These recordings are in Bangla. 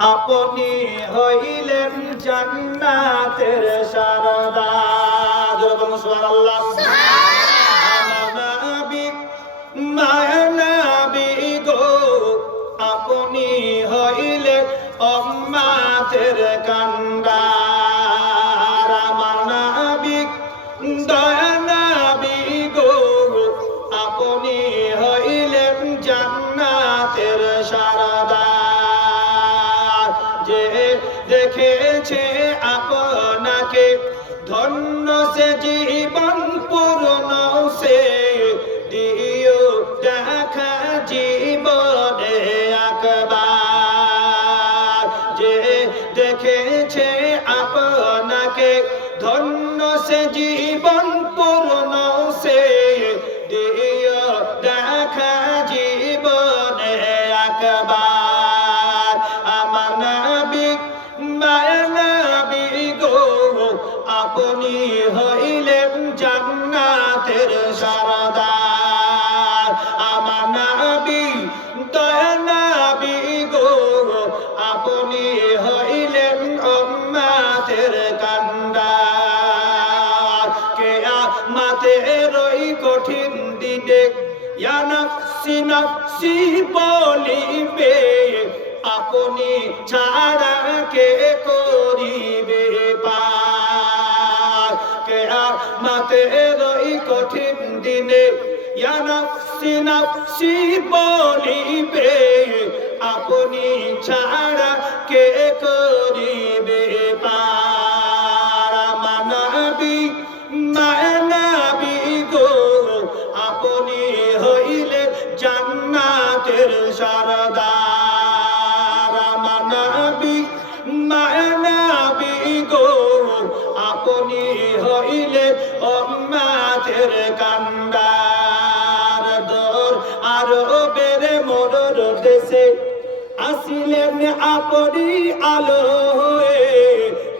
আপনি হইলেন জান্নাতের সারদা। যেরকম সুবহানাল্লাহ। নবী মায়া নবী গো আপনি হইলেন অম্মাতের কান্ডার দেখেছে আপনাকে। ধন্য সে জীবন পূর্ণ সে। দিও দেখা জীবনে একবার। যে দেখেছে আপনাকে, ধন্য সে জীবন পূর্ণ সে। দিও দেখা জীবনে একবার। আমার নবী আপনি হইলেন জান্নাতের সরদার। আমার নবী, দয়া নবী গো, আপনি হইলেন উম্মাতের কান্ডার কে মাতে রই কঠিন দিনে, ইয়া নফসি নফসি বলিবে, আপনি ছাড়া কে মাতে রই কঠিন দিনে। ইয়া নফসি বলিবে, আপনি ছাড়া কে করিবে? পার মানবী মানবী গো, আপনি হইলে জান্নাতের সরদার। হইলে অম্মাতের কান্ডার দর। আরও বেড়ে মরর দেশে আসিলেন আপনি আলো হয়ে।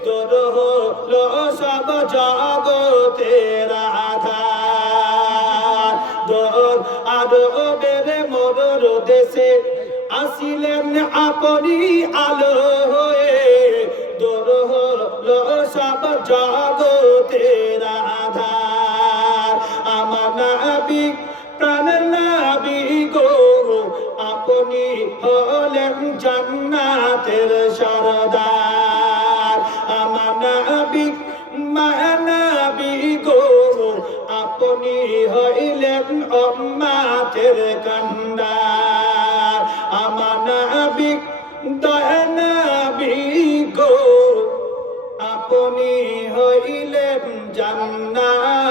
তোর হলো সব জগতের আধার। দর আরও বেড়ে মরর দেশে আসিলেন আপনি আলো হলেন জান্নাতের সরদার। আমার নাবি মানবী গো, আপনি হইলেন অম্মাতের কান্ডার আমার নাবি দয়ানবী গো, আপনি হইলেন জান্নাতের